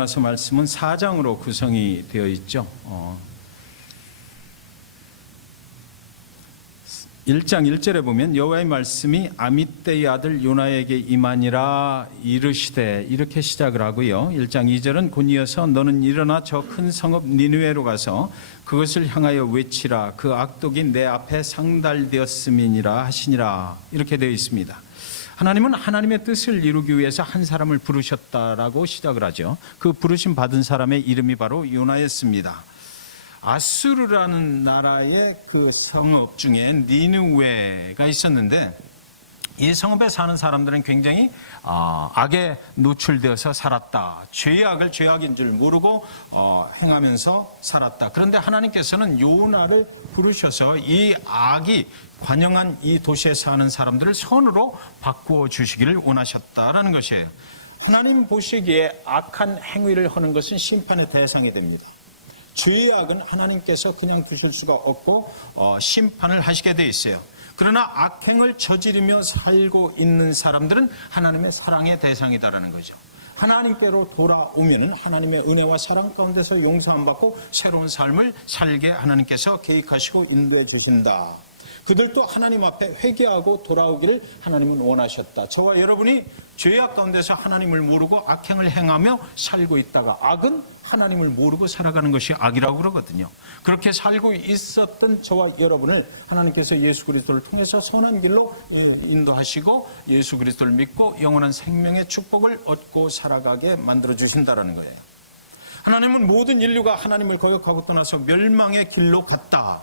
요나서 말씀은 4장으로 구성이 되어 있죠. 1장 1절에 보면 여호와의 말씀이 아미떼의 아들 요나에게 임하니라 이르시되, 이렇게 시작을 하고요. 1장 2절은 곧 이어서 너는 일어나 저 큰 성읍 니느웨로 가서 그것을 향하여 외치라. 그 악독이 내 앞에 상달되었음이니라 하시니라. 이렇게 되어 있습니다. 하나님은 하나님의 뜻을 이루기 위해서 한 사람을 부르셨다라고 시작을 하죠. 그 부르심 받은 사람의 이름이 바로 요나였습니다. 아수르라는 나라의 그 성읍 중에 니느웨가 있었는데, 이 성읍에 사는 사람들은 굉장히 악에 노출되어서 살았다. 죄악을 죄악인 줄 모르고 행하면서 살았다. 그런데 하나님께서는 요나를 부르셔서 이 악이 관영한 이 도시에 사는 사람들을 선으로 바꾸어 주시기를 원하셨다라는 것이에요. 하나님 보시기에 악한 행위를 하는 것은 심판의 대상이 됩니다. 죄악은 하나님께서 그냥 두실 수가 없고 심판을 하시게 돼 있어요. 그러나 악행을 저지르며 살고 있는 사람들은 하나님의 사랑의 대상이다라는 거죠. 하나님께로 돌아오면 하나님의 은혜와 사랑 가운데서 용서함 받고 새로운 삶을 살게 하나님께서 계획하시고 인도해 주신다. 그들도 하나님 앞에 회개하고 돌아오기를 하나님은 원하셨다. 저와 여러분이 죄악 가운데서 하나님을 모르고 악행을 행하며 살고 있다가, 악은 하나님을 모르고 살아가는 것이 악이라고 그러거든요. 그렇게 살고 있었던 저와 여러분을 하나님께서 예수 그리스도를 통해서 선한 길로 인도하시고 예수 그리스도를 믿고 영원한 생명의 축복을 얻고 살아가게 만들어 주신다는 거예요. 하나님은 모든 인류가 하나님을 거역하고 떠나서 멸망의 길로 갔다.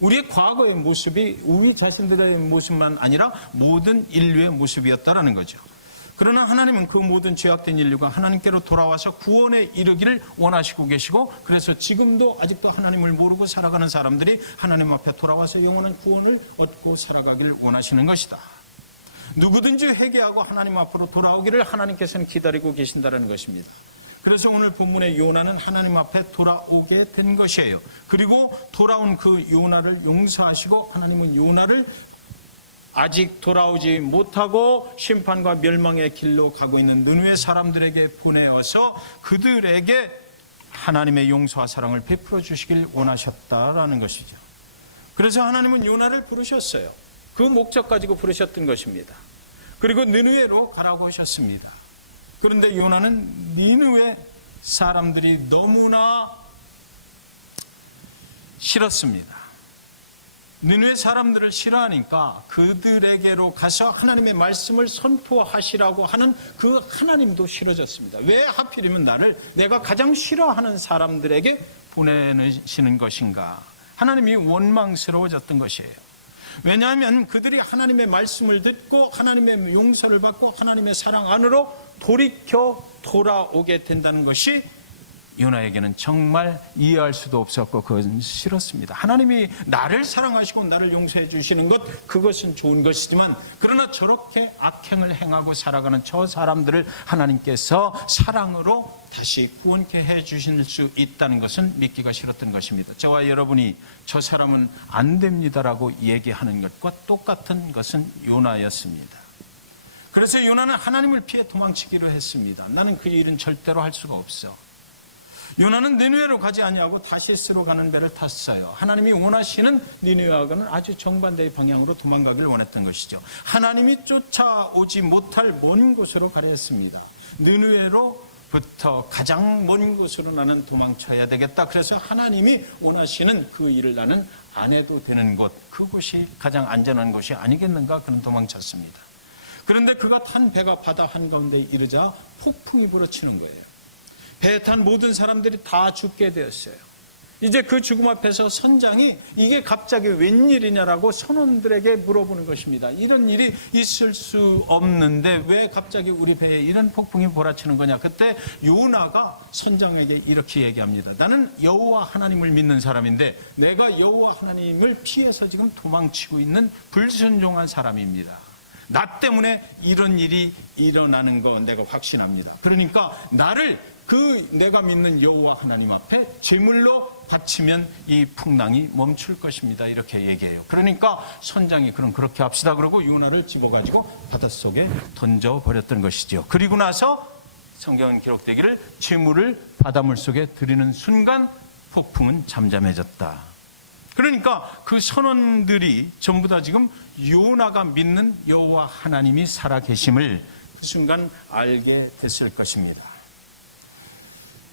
우리의 과거의 모습이 우리 자신들의 모습만 아니라 모든 인류의 모습이었다라는 거죠. 그러나 하나님은 그 모든 죄악된 인류가 하나님께로 돌아와서 구원에 이르기를 원하시고 계시고, 그래서 지금도 아직도 하나님을 모르고 살아가는 사람들이 하나님 앞에 돌아와서 영원한 구원을 얻고 살아가기를 원하시는 것이다. 누구든지 회개하고 하나님 앞으로 돌아오기를 하나님께서는 기다리고 계신다는 것입니다. 그래서 오늘 본문의 요나는 하나님 앞에 돌아오게 된 것이에요. 그리고 돌아온 그 요나를 용서하시고 하나님은 요나를 아직 돌아오지 못하고 심판과 멸망의 길로 가고 있는 느느웨 사람들에게 보내어서 그들에게 하나님의 용서와 사랑을 베풀어 주시길 원하셨다라는 것이죠. 그래서 하나님은 요나를 부르셨어요. 그 목적 가지고 부르셨던 것입니다. 그리고 느느웨로 가라고 하셨습니다. 그런데 요나는 니느웨 사람들이 너무나 싫었습니다. 니느웨 사람들을 싫어하니까 그들에게로 가서 하나님의 말씀을 선포하시라고 하는 그 하나님도 싫어졌습니다. 왜 하필이면 나를 내가 가장 싫어하는 사람들에게 보내시는 것인가? 하나님이 원망스러워졌던 것이에요. 왜냐하면 그들이 하나님의 말씀을 듣고 하나님의 용서를 받고 하나님의 사랑 안으로 돌이켜 돌아오게 된다는 것이 요나에게는 정말 이해할 수도 없었고 그것은 싫었습니다. 하나님이 나를 사랑하시고 나를 용서해 주시는 것, 그것은 좋은 것이지만, 그러나 저렇게 악행을 행하고 살아가는 저 사람들을 하나님께서 사랑으로 다시 구원케 해 주실 수 있다는 것은 믿기가 싫었던 것입니다. 저와 여러분이 저 사람은 안 됩니다라고 얘기하는 것과 똑같은 것은 요나였습니다. 그래서 요나는 하나님을 피해 도망치기로 했습니다. 나는 그 일은 절대로 할 수가 없어. 요나는 니느웨로 가지 아니하고 다시스로 가는 배를 탔어요. 하나님이 원하시는 니느웨하고는 아주 정반대의 방향으로 도망가기를 원했던 것이죠. 하나님이 쫓아오지 못할 먼 곳으로 가려 했습니다. 니느웨로부터 가장 먼 곳으로 나는 도망쳐야 되겠다. 그래서 하나님이 원하시는 그 일을 나는 안 해도 되는 곳, 그곳이 가장 안전한 곳이 아니겠는가, 그는 도망쳤습니다. 그런데 그가 탄 배가 바다 한가운데 이르자 폭풍이 불어치는 거예요. 배에 탄 모든 사람들이 다 죽게 되었어요. 이제 그 죽음 앞에서 선장이 이게 갑자기 웬일이냐라고 선원들에게 물어보는 것입니다. 이런 일이 있을 수 없는데 왜 갑자기 우리 배에 이런 폭풍이 몰아치는 거냐. 그때 요나가 선장에게 이렇게 얘기합니다. 나는 여호와 하나님을 믿는 사람인데 내가 여호와 하나님을 피해서 지금 도망치고 있는 불순종한 사람입니다. 나 때문에 이런 일이 일어나는 거 내가 확신합니다. 그러니까 나를 내가 믿는 여호와 하나님 앞에 제물로 바치면 이 풍랑이 멈출 것입니다. 이렇게 얘기해요. 그러니까 선장이 그럼 그렇게 합시다. 그러고 요나를 집어가지고 바닷속에 던져버렸던 것이죠. 그리고 나서 성경은 기록되기를 제물을 바닷물 속에 들이는 순간 폭풍은 잠잠해졌다. 그러니까 그 선원들이 전부 다 지금 요나가 믿는 여호와 하나님이 살아계심을 그 순간 알게 됐을 것입니다.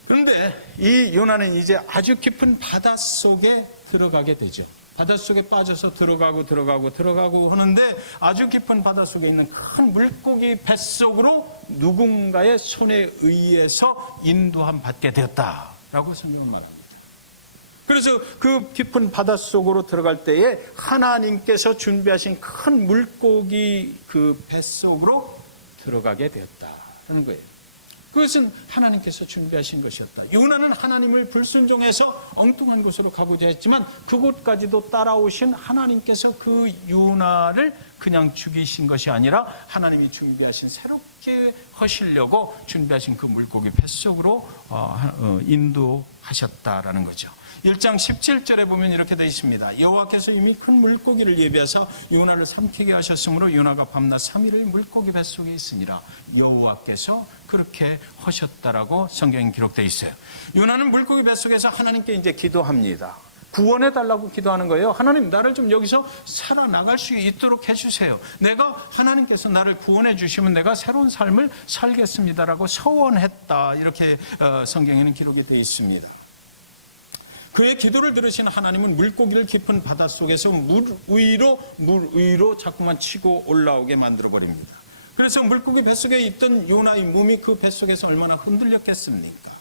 그런데 이 요나는 이제 아주 깊은 바닷속에 들어가게 되죠. 바닷속에 빠져서 들어가고 하는데 아주 깊은 바닷속에 있는 큰 물고기 뱃속으로 누군가의 손에 의해서 인도함 받게 되었다라고 성경은 말합니다. 그래서 그 깊은 바닷속으로 들어갈 때에 하나님께서 준비하신 큰 물고기 그 뱃속으로 들어가게 되었다라는 거예요. 그것은 하나님께서 준비하신 것이었다. 요나는 하나님을 불순종해서 엉뚱한 곳으로 가고자 했지만 그곳까지도 따라오신 하나님께서 그 요나를 그냥 죽이신 것이 아니라 하나님이 준비하신 새롭게 하시려고 준비하신 그 물고기 뱃속으로 인도하셨다라는 거죠. 1장 17절에 보면 이렇게 되어 있습니다. 여호와께서 이미 큰 물고기를 예비하사 요나를 삼키게 하셨으므로 요나가 밤낮 3일을 물고기 뱃속에 있으니라. 여호와께서 그렇게 하셨다라고 성경에 기록되어 있어요. 요나는 물고기 뱃속에서 하나님께 이제 기도합니다. 구원해 달라고 기도하는 거예요. 하나님, 나를 좀 여기서 살아나갈 수 있도록 해주세요. 내가 하나님께서 나를 구원해 주시면 내가 새로운 삶을 살겠습니다라고 서원했다. 이렇게 성경에는 기록이 되어 있습니다. 그의 기도를 들으신 하나님은 물고기를 깊은 바닷속에서 물 위로 자꾸만 치고 올라오게 만들어버립니다. 그래서 물고기 뱃속에 있던 요나의 몸이 그 뱃속에서 얼마나 흔들렸겠습니까?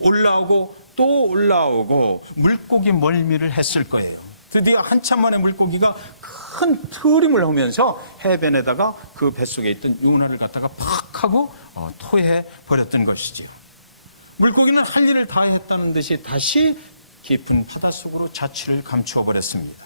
올라오고 또 올라오고 물고기 멀미를 했을 거예요. 드디어 한참 만에 물고기가 큰 트림을 하면서 해변에다가 그 뱃속에 있던 요나를 갖다가 팍 하고 토해 버렸던 것이죠. 물고기는 할 일을 다 했다는 듯이 다시 깊은 바닷속으로 자취를 감추어 버렸습니다.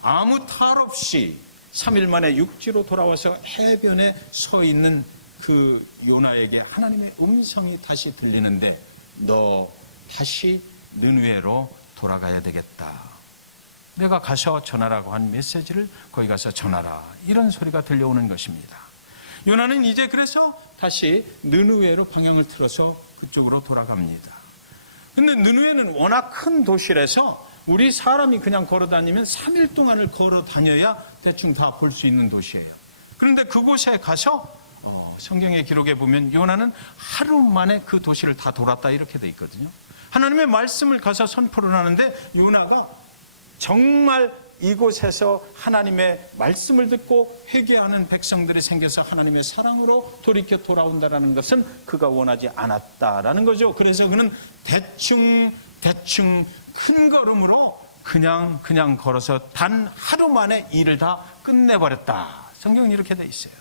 아무 탈 없이 3일 만에 육지로 돌아와서 해변에 서 있는 그 요나에게 하나님의 음성이 다시 들리는데 너 다시 느느웨로 돌아가야 되겠다. 내가 가서 전하라고 한 메시지를 거기 가서 전하라. 이런 소리가 들려오는 것입니다. 요나는 이제 그래서 다시 느느웨로 방향을 틀어서 그쪽으로 돌아갑니다. 근데 느느웨는 워낙 큰 도시라서 우리 사람이 그냥 걸어 다니면 3일 동안을 걸어 다녀야 대충 다 볼 수 있는 도시예요. 그런데 그곳에 가서 성경의 기록에 보면 요나는 하루 만에 그 도시를 다 돌았다 이렇게 돼 있거든요. 하나님의 말씀을 가서 선포를 하는데 요나가 정말 이곳에서 하나님의 말씀을 듣고 회개하는 백성들이 생겨서 하나님의 사랑으로 돌이켜 돌아온다는 것은 그가 원하지 않았다라는 거죠. 그래서 그는 대충 큰 걸음으로 그냥 걸어서 단 하루 만에 일을 다 끝내버렸다. 성경은 이렇게 돼 있어요.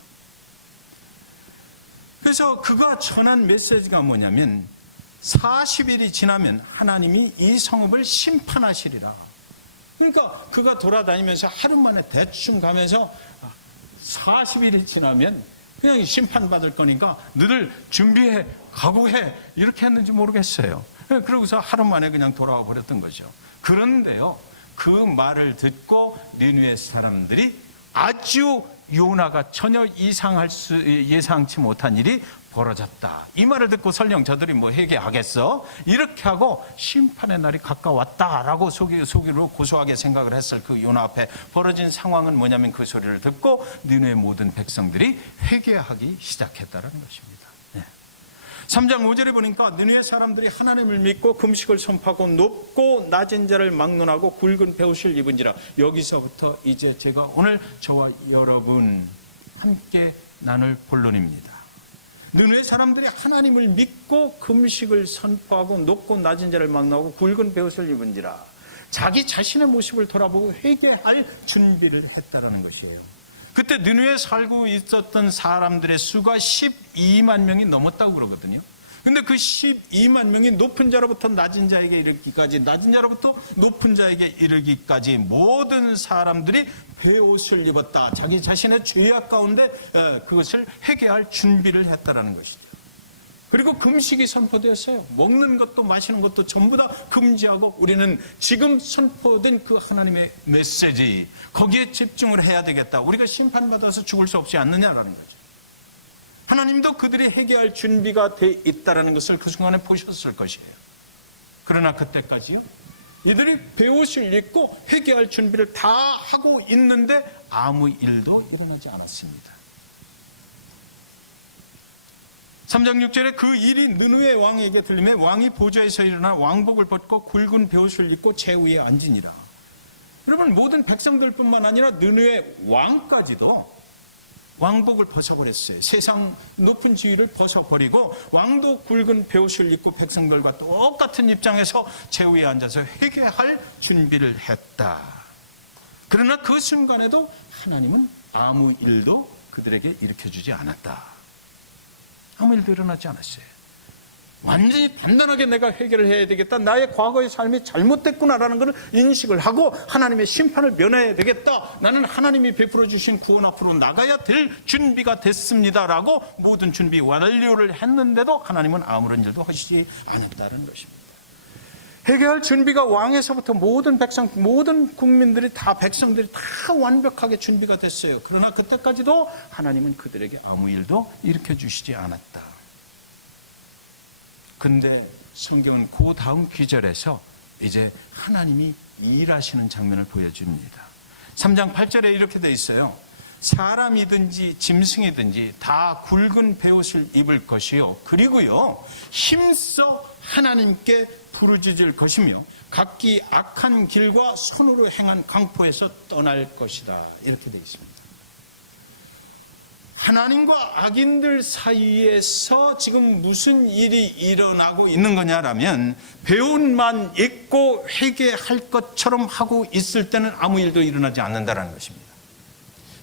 그래서 그가 전한 메시지가 뭐냐면 40일이 지나면 하나님이 이 성읍을 심판하시리라. 그러니까 그가 돌아다니면서 하루 만에 대충 가면서 40일이 지나면 그냥 심판받을 거니까 너들 준비해, 각오해 이렇게 했는지 모르겠어요. 그러고서 하루 만에 그냥 돌아와 버렸던 거죠. 그런데요, 그 말을 듣고 니느웨 사람들이 아주 요나가 전혀 예상치 못한 일이 벌어졌다. 이 말을 듣고 설령 저들이 뭐 회개하겠어? 이렇게 하고 심판의 날이 가까웠다라고 속으로 고소하게 생각을 했을 그 요나 앞에 벌어진 상황은 뭐냐면 그 소리를 듣고 니느웨 모든 백성들이 회개하기 시작했다는 것입니다. 3장 5절에 보니까 느느웨 사람들이 하나님을 믿고 금식을 선포하고 높고 낮은 자를 막론하고 굵은 베옷을 입은지라. 여기서부터 이제 제가 오늘 저와 여러분 함께 나눌 본론입니다. 느느웨 사람들이 하나님을 믿고 금식을 선포하고 높고 낮은 자를 막론하고 굵은 베옷을 입은지라. 자기 자신의 모습을 돌아보고 회개할 준비를 했다라는 것이에요. 그때 느느웨에 살고 있었던 사람들의 수가 12만 명이 넘었다고 그러거든요. 근데 그 12만 명이 높은 자로부터 낮은 자에게 이르기까지, 낮은 자로부터 높은 자에게 이르기까지 모든 사람들이 베옷을 입었다. 자기 자신의 죄악 가운데 그것을 회개할 준비를 했다라는 것이죠. 그리고 금식이 선포되었어요. 먹는 것도 마시는 것도 전부 다 금지하고 우리는 지금 선포된 그 하나님의 메시지, 거기에 집중을 해야 되겠다. 우리가 심판받아서 죽을 수 없지 않느냐라는 거죠. 하나님도 그들이 회개할 준비가 돼 있다는 것을 그 순간에 보셨을 것이에요. 그러나 그때까지요, 이들이 베옷을 입고 회개할 준비를 다 하고 있는데 아무 일도 일어나지 않았습니다. 3장 6절에 그 일이 느느웨 왕에게 들리매 왕이 보좌에서 일어나 왕복을 벗고 굵은 베옷을 입고 제위에 앉으니라. 여러분, 모든 백성들뿐만 아니라 느느웨 왕까지도 왕복을 벗어버렸어요. 세상 높은 지위를 벗어버리고 왕도 굵은 베옷을 입고 백성들과 똑같은 입장에서 제위에 앉아서 회개할 준비를 했다. 그러나 그 순간에도 하나님은 아무 일도 그들에게 일으켜주지 않았다. 아무 일도 일어나지 않았어요. 완전히 단단하게 내가 해결을 해야 되겠다, 나의 과거의 삶이 잘못됐구나라는 것을 인식을 하고 하나님의 심판을 면해야 되겠다, 나는 하나님이 베풀어 주신 구원 앞으로 나가야 될 준비가 됐습니다라고 모든 준비 완료를 했는데도 하나님은 아무런 일도 하시지 않았다는 것입니다. 회개할 준비가 왕에서부터 모든 백성, 모든 국민들이 다, 백성들이 다 완벽하게 준비가 됐어요. 그러나 그때까지도 하나님은 그들에게 아무 일도 일으켜 주시지 않았다. 근데 성경은 그 다음 기절에서 이제 하나님이 일하시는 장면을 보여줍니다. 3장 8절에 이렇게 돼 있어요. 사람이든지 짐승이든지 다 굵은 베옷을 입을 것이요, 그리고요 힘써 하나님께 부르짖을 것이며 각기 악한 길과 손으로 행한 강포에서 떠날 것이다. 이렇게 되어 있습니다. 하나님과 악인들 사이에서 지금 무슨 일이 일어나고 있는 거냐라면, 베옷만 입고 회개할 것처럼 하고 있을 때는 아무 일도 일어나지 않는다는 것입니다.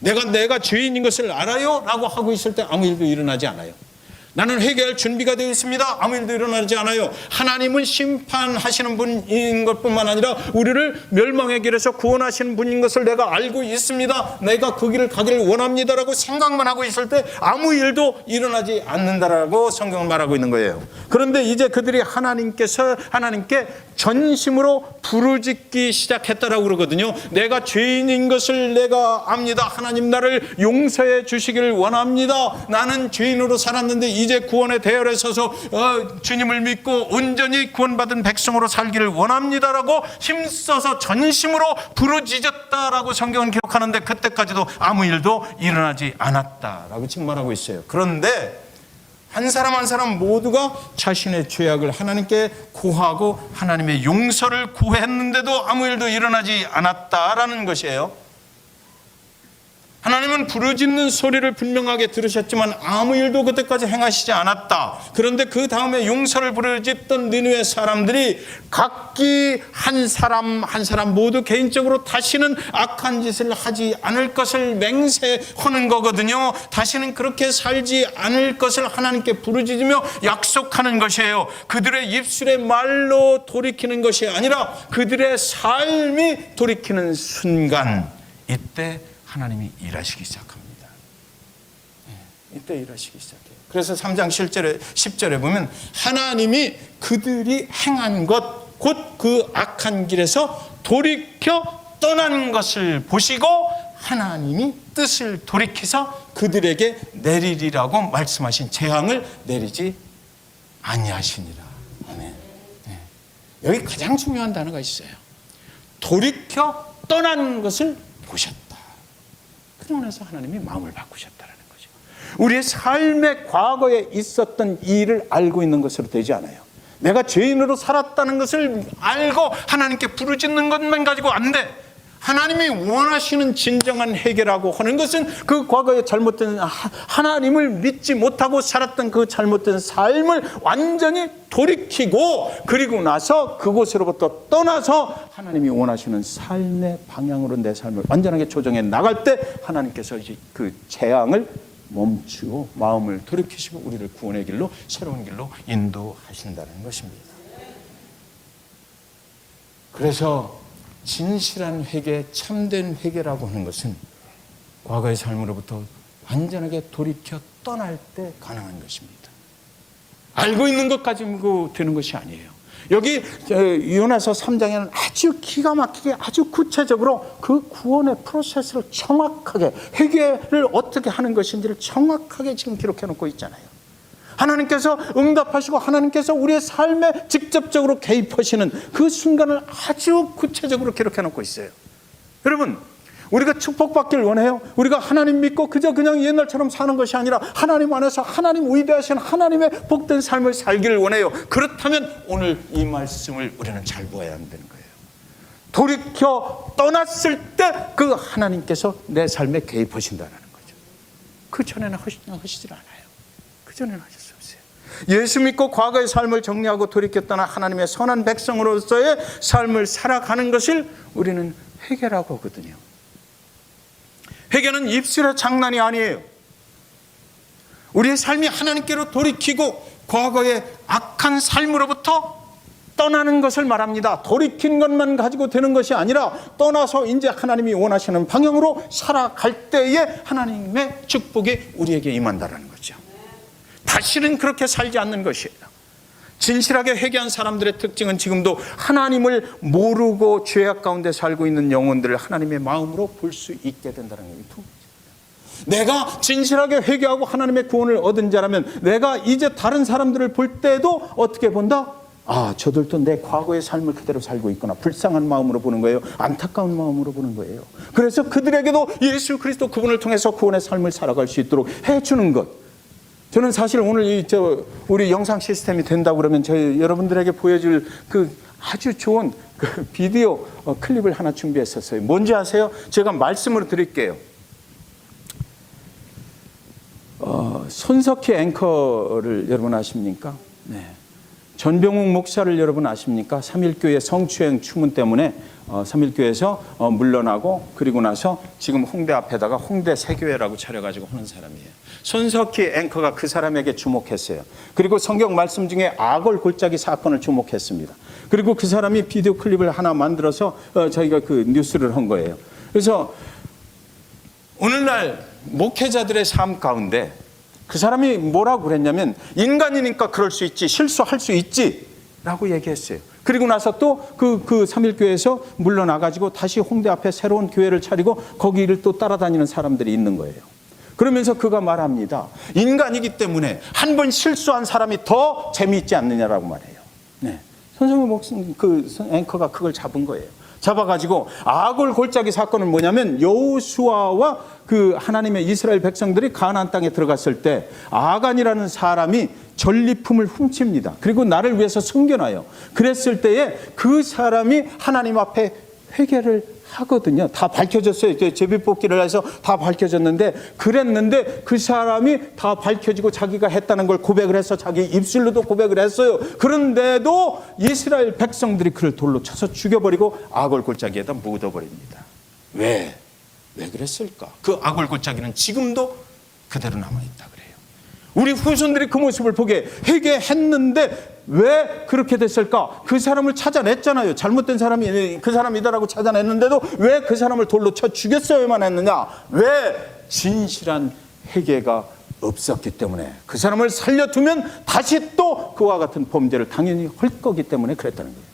내가 죄인인 것을 알아요 라고 하고 있을 때 아무 일도 일어나지 않아요. 나는 회개할 준비가 되어 있습니다. 아무 일도 일어나지 않아요. 하나님은 심판하시는 분인 것뿐만 아니라 우리를 멸망의 길에서 구원하시는 분인 것을 내가 알고 있습니다. 내가 그 길을 가기를 원합니다라고 생각만 하고 있을 때 아무 일도 일어나지 않는다라고 성경은 말하고 있는 거예요. 그런데 이제 그들이 하나님께 전심으로 부르짖기 시작했다라고 그러거든요. 내가 죄인인 것을 내가 압니다. 하나님 나를 용서해 주시기를 원합니다. 나는 죄인으로 살았는데 이제 구원의 대열에 서서 주님을 믿고 온전히 구원받은 백성으로 살기를 원합니다라고 힘써서 전심으로 부르짖었다라고 성경은 기록하는데, 그때까지도 아무 일도 일어나지 않았다라고 지금 말하고 있어요. 그런데 한 사람 한 사람 모두가 자신의 죄악을 하나님께 고하고 하나님의 용서를 구했는데도 아무 일도 일어나지 않았다라는 것이에요. 하나님은 부르짖는 소리를 분명하게 들으셨지만 아무 일도 그때까지 행하시지 않았다. 그런데 그 다음에 용서를 부르짖던 느느웨 사람들이 각기 한 사람 한 사람 모두 개인적으로 다시는 악한 짓을 하지 않을 것을 맹세하는 거거든요. 다시는 그렇게 살지 않을 것을 하나님께 부르짖으며 약속하는 것이에요. 그들의 입술의 말로 돌이키는 것이 아니라 그들의 삶이 돌이키는 순간, 이때 하나님이 일하시기 시작합니다. 이때 일하시기 시작해요. 그래서 3장 10절에 보면 하나님이 그들이 행한 것, 곧 그 악한 길에서 돌이켜 떠난 것을 보시고 하나님이 뜻을 돌이켜서 그들에게 내리리라고 말씀하신 재앙을 내리지 아니하시니라. 아멘. 여기 가장 중요한 단어가 있어요. 돌이켜 떠난 것을 보셨다. 그러면서 하나님이 마음을 바꾸셨다는 거죠. 우리의 삶의 과거에 있었던 일을 알고 있는 것으로 되지 않아요. 내가 죄인으로 살았다는 것을 알고 하나님께 부르짖는 것만 가지고 안 돼. 하나님이 원하시는 진정한 해결하고 하는 것은 그 과거에 잘못된, 하나님을 믿지 못하고 살았던 그 잘못된 삶을 완전히 돌이키고, 그리고 나서 그곳으로부터 떠나서 하나님이 원하시는 삶의 방향으로 내 삶을 완전하게 조정해 나갈 때 하나님께서 이제 그 재앙을 멈추고 마음을 돌이키시고 우리를 구원의 길로, 새로운 길로 인도하신다는 것입니다. 그래서 진실한 회개, 참된 회개라고 하는 것은 과거의 삶으로부터 완전하게 돌이켜 떠날 때 가능한 것입니다. 알고 있는 것 가지고 되는 것이 아니에요. 여기 요나서 3장에는 아주 기가 막히게 아주 구체적으로 그 구원의 프로세스를 정확하게, 회개를 어떻게 하는 것인지를 정확하게 지금 기록해 놓고 있잖아요. 하나님께서 응답하시고 하나님께서 우리의 삶에 직접적으로 개입하시는 그 순간을 아주 구체적으로 기록해 놓고 있어요. 여러분, 우리가 축복받길 원해요? 우리가 하나님 믿고 그냥 옛날처럼 사는 것이 아니라 하나님 안에서 하나님 위대하신 하나님의 복된 삶을 살기를 원해요. 그렇다면 오늘 이 말씀을 우리는 잘 보아야 한다는 거예요. 돌이켜 떠났을 때 그 하나님께서 내 삶에 개입하신다는 거죠. 그 전에는 하시질 않아요. 그 전에는 하실 수 없어요. 예수 믿고 과거의 삶을 정리하고 돌이켜 떠나 하나님의 선한 백성으로서의 삶을 살아가는 것을 우리는 회개라고 하거든요. 회개는 입술의 장난이 아니에요. 우리의 삶이 하나님께로 돌이키고 과거의 악한 삶으로부터 떠나는 것을 말합니다. 돌이킨 것만 가지고 되는 것이 아니라 떠나서 이제 하나님이 원하시는 방향으로 살아갈 때에 하나님의 축복이 우리에게 임한다는 거죠. 다시는 그렇게 살지 않는 것이에요. 진실하게 회개한 사람들의 특징은 지금도 하나님을 모르고 죄악 가운데 살고 있는 영혼들을 하나님의 마음으로 볼 수 있게 된다는 거예요. 내가 진실하게 회개하고 하나님의 구원을 얻은 자라면 내가 이제 다른 사람들을 볼 때도 어떻게 본다? 아, 저들도 내 과거의 삶을 그대로 살고 있구나. 불쌍한 마음으로 보는 거예요. 안타까운 마음으로 보는 거예요. 그래서 그들에게도 예수 그리스도 그분을 통해서 구원의 삶을 살아갈 수 있도록 해주는 것. 저는 사실 오늘 우리 영상 시스템이 된다고 그러면 저희 여러분들에게 보여줄 그 아주 좋은 그 비디오 클립을 하나 준비했었어요. 뭔지 아세요? 제가 말씀으로 드릴게요. 손석희 앵커를 여러분 아십니까? 네. 전병욱 목사를 여러분 아십니까? 3.1교회 성추행 추문 때문에 3.1교회에서 물러나고 그리고 나서 지금 홍대 앞에다가 홍대 새교회라고 차려가지고 하는 사람이에요. 손석희 앵커가 그 사람에게 주목했어요. 그리고 성경 말씀 중에 아골 골짜기 사건을 주목했습니다. 그리고 그 사람이 비디오 클립을 하나 만들어서 저희가 그 뉴스를 한 거예요. 그래서 오늘날 목회자들의 삶 가운데 그 사람이 뭐라고 그랬냐면 인간이니까 그럴 수 있지, 실수할 수 있지 라고 얘기했어요. 그리고 나서 또 그 3.1교회에서 물러나가지고 다시 홍대 앞에 새로운 교회를 차리고 거기를 또 따라다니는 사람들이 있는 거예요. 그러면서 그가 말합니다. 인간이기 때문에 한 번 실수한 사람이 더 재미있지 않느냐라고 말해요. 네. 손성희 목사님 그 앵커가 그걸 잡은 거예요. 잡아가지고 아골 골짜기 사건은 뭐냐면 여호수아와 그 하나님의 이스라엘 백성들이 가나안 땅에 들어갔을 때 아간이라는 사람이 전리품을 훔칩니다. 그리고 나를 위해서 숨겨놔요. 그랬을 때에 그 사람이 하나님 앞에 회개를 하거든요. 다 밝혀졌어요. 제비뽑기를 해서 다 밝혀졌는데 그랬는데 그 사람이 다 밝혀지고 자기가 했다는 걸 고백을 해서 자기 입술로도 고백을 했어요. 그런데도 이스라엘 백성들이 그를 돌로 쳐서 죽여버리고 아골 골짜기에다 묻어버립니다. 왜 그랬을까? 그 아골 골짜기는 지금도 그대로 남아있다 그래요. 우리 후손들이 그 모습을 보게 회개했는데 왜 그렇게 됐을까? 그 사람을 찾아냈잖아요. 잘못된 사람이 그 사람이다라고 찾아냈는데도 왜 그 사람을 돌로 쳐 죽였어야만 했느냐? 왜? 진실한 회개가 없었기 때문에. 그 사람을 살려두면 다시 또 그와 같은 범죄를 당연히 할 거기 때문에 그랬다는 거예요.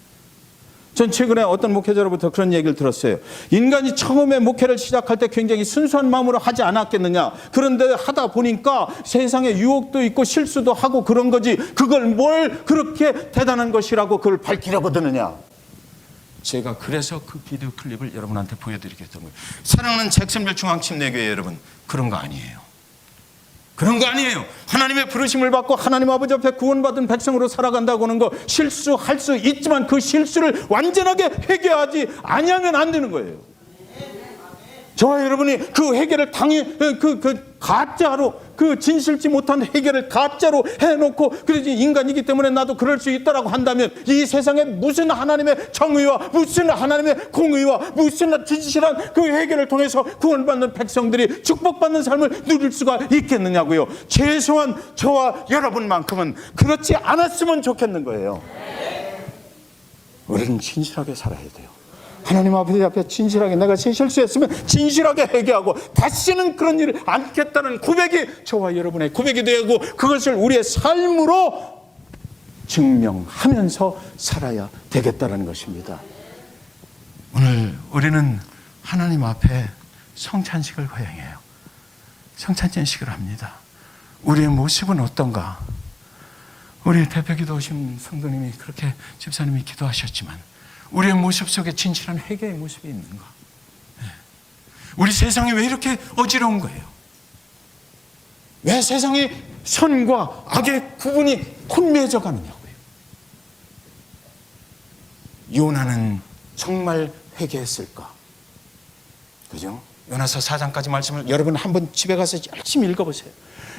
전 최근에 어떤 목회자로부터 그런 얘기를 들었어요. 인간이 처음에 목회를 시작할 때 굉장히 순수한 마음으로 하지 않았겠느냐. 그런데 하다 보니까 세상에 유혹도 있고 실수도 하고 그런 거지. 그걸 뭘 그렇게 대단한 것이라고 그걸 밝히려고 드느냐. 제가 그래서 그 비디오 클립을 여러분한테 보여드리겠다는 거예요. 사랑하는 잭슨빌 중앙침례교회 여러분, 그런 거 아니에요. 그런 거 아니에요. 하나님의 부르심을 받고 하나님 아버지 앞에 구원받은 백성으로 살아간다고 하는 거 실수할 수 있지만 그 실수를 완전하게 회개하지 아니하면 안 되는 거예요. 저와 여러분이 그 회개를 가짜로 그 진실지 못한 회개를 가짜로 해놓고 그래서 인간이기 때문에 나도 그럴 수 있다라고 한다면 이 세상에 무슨 하나님의 정의와 무슨 하나님의 공의와 무슨 진실한 그 회개를 통해서 구원받는 백성들이 축복받는 삶을 누릴 수가 있겠느냐고요. 최소한 저와 여러분만큼은 그렇지 않았으면 좋겠는 거예요. 우리는 진실하게 살아야 돼요. 하나님 아버지 앞에 진실하게 내가 실수했으면 진실하게 회개하고 다시는 그런 일을 않겠다는 고백이 저와 여러분의 고백이 되고 그것을 우리의 삶으로 증명하면서 살아야 되겠다는 것입니다. 오늘 우리는 하나님 앞에 성찬식을 허용해요. 성찬식을 합니다. 우리의 모습은 어떤가? 우리 대표기도 오신 성도님이 그렇게 집사님이 기도하셨지만 우리의 모습 속에 진실한 회개의 모습이 있는가? 우리 세상이 왜 이렇게 어지러운 거예요? 왜 세상이 선과 악의 구분이 혼미해져 가느냐고요. 요나는 정말 회개했을까? 그죠? 요나서 4장까지 말씀을 여러분 한번 집에 가서 열심히 읽어보세요.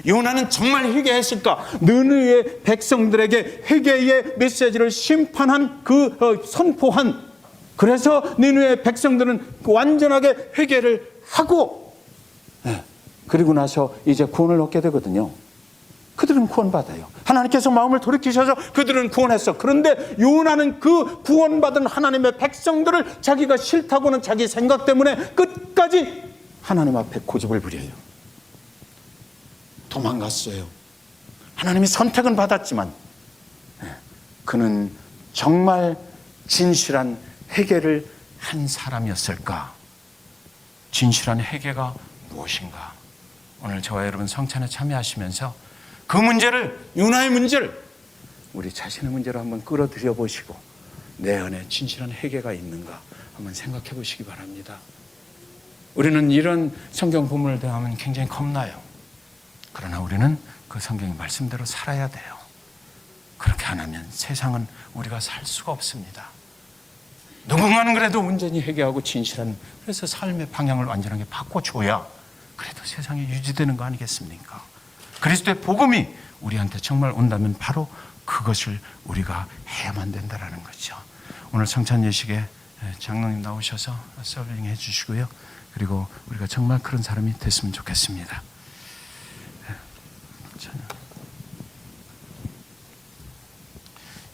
요나는 정말 회개했을까? 느느웨의 백성들에게 회개의 메시지를 심판한 선포한, 그래서 느느웨의 백성들은 완전하게 회개를 하고, 그리고 나서 이제 구원을 얻게 되거든요. 그들은 구원받아요. 하나님께서 마음을 돌이키셔서 그들은 구원했어. 그런데 요나는 그 구원받은 하나님의 백성들을 자기가 싫다고는 자기 생각 때문에 끝까지 하나님 앞에 고집을 부려요. 도망갔어요. 하나님이 선택은 받았지만 그는 정말 진실한 회개를 한 사람이었을까? 진실한 회개가 무엇인가? 오늘 저와 여러분 성찬에 참여하시면서 그 문제를, 요나의 문제를 우리 자신의 문제로 한번 끌어들여 보시고 내 안에 진실한 회개가 있는가 한번 생각해 보시기 바랍니다. 우리는 이런 성경 본문을 대하면 굉장히 겁나요. 그러나 우리는 그 성경의 말씀대로 살아야 돼요. 그렇게 안 하면 세상은 우리가 살 수가 없습니다. 누군가는 그래도 온전히 회개하고 진실한, 그래서 삶의 방향을 완전하게 바꿔줘야 그래도 세상이 유지되는 거 아니겠습니까? 그리스도의 복음이 우리한테 정말 온다면 바로 그것을 우리가 해야만 된다는 거죠. 오늘 성찬 예식에 장로님 나오셔서 서빙 해주시고요. 그리고 우리가 정말 그런 사람이 됐으면 좋겠습니다.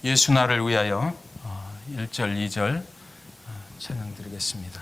예수 나를 위하여 1절, 2절 찬양 드리겠습니다.